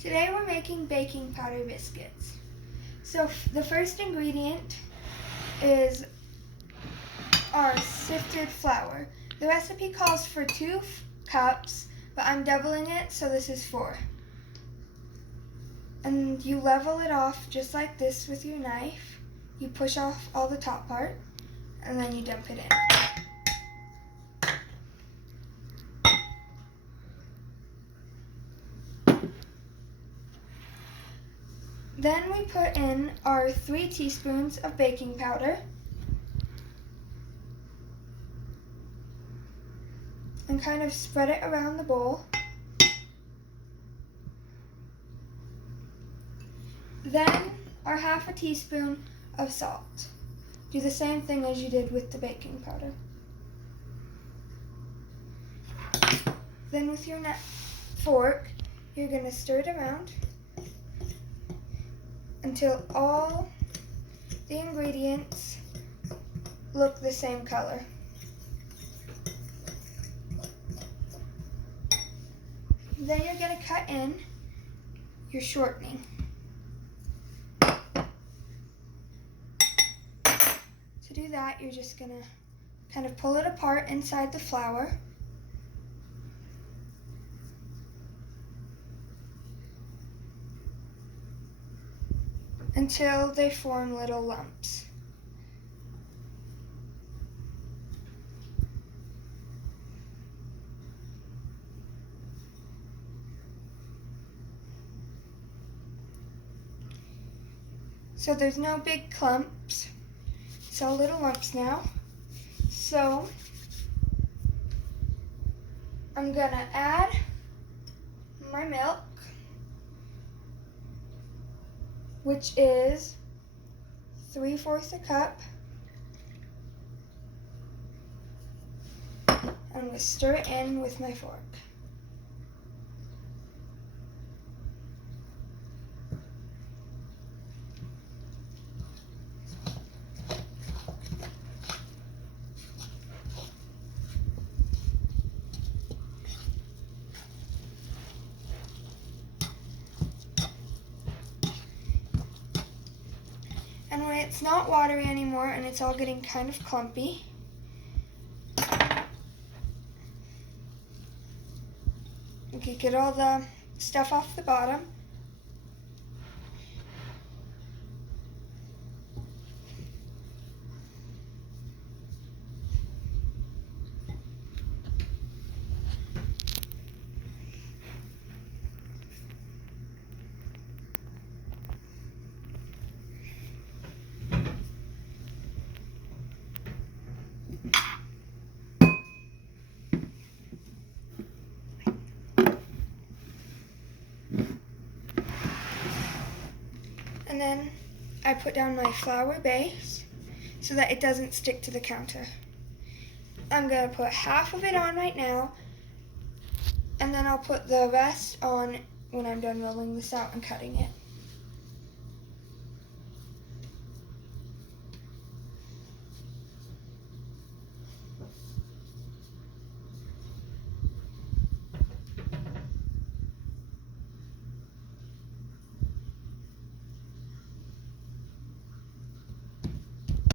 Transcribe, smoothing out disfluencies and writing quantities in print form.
Today we're making baking powder biscuits. So the first ingredient is our sifted flour. The recipe calls for 2 cups, but I'm doubling it, so this is 4. And you level it off just like this with your knife. You push off all the top part, and then you dump it in. Then we put in our 3 teaspoons of baking powder and kind of spread it around the bowl. Then our 1/2 teaspoon of salt. Do the same thing as you did with the baking powder. Then with your fork, you're going to stir it around until all the ingredients look the same color. Then you're going to cut in your shortening. To do that, you're just going to kind of pull it apart inside the flour. Until they form little lumps. So there's no big clumps, it's all little lumps now. So I'm gonna add my milk, which is 3/4 a cup. I'm going to stir it in with my fork. And when it's not watery anymore and it's all getting kind of clumpy, you can get all the stuff off the bottom. And then I put down my flour base so that it doesn't stick to the counter. I'm going to put 1/2 of it on right now, and then I'll put the rest on when I'm done rolling this out and cutting it.